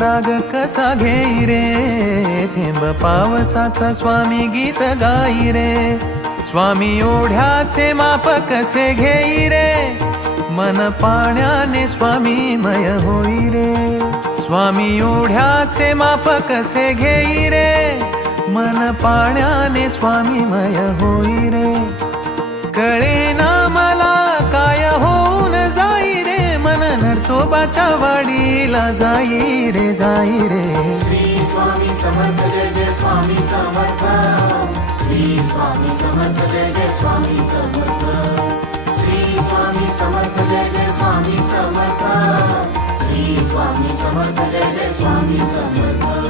राग कसा घेई रे थेंब पावसाचा स्वामी गीत गाई रे स्वामी ओढ्याचे माप कसे घेई रे मन पाण्याने स्वामी मय होई रे स्वामी ओढ्याचे माप कसे घेई रे मन पाण्याने स्वामी मय होई रे नरसोबाच्या वाडीला जाई रे जाई रे. श्री स्वामी समर्थ जय जय स्वामी समर्थ. श्री स्वामी समर्थ जय जय स्वामी समर्थ. श्री स्वामी समर्थ जय जय स्वामी समर्थ. श्री स्वामी समर्थ जय जय स्वामी समर्थ.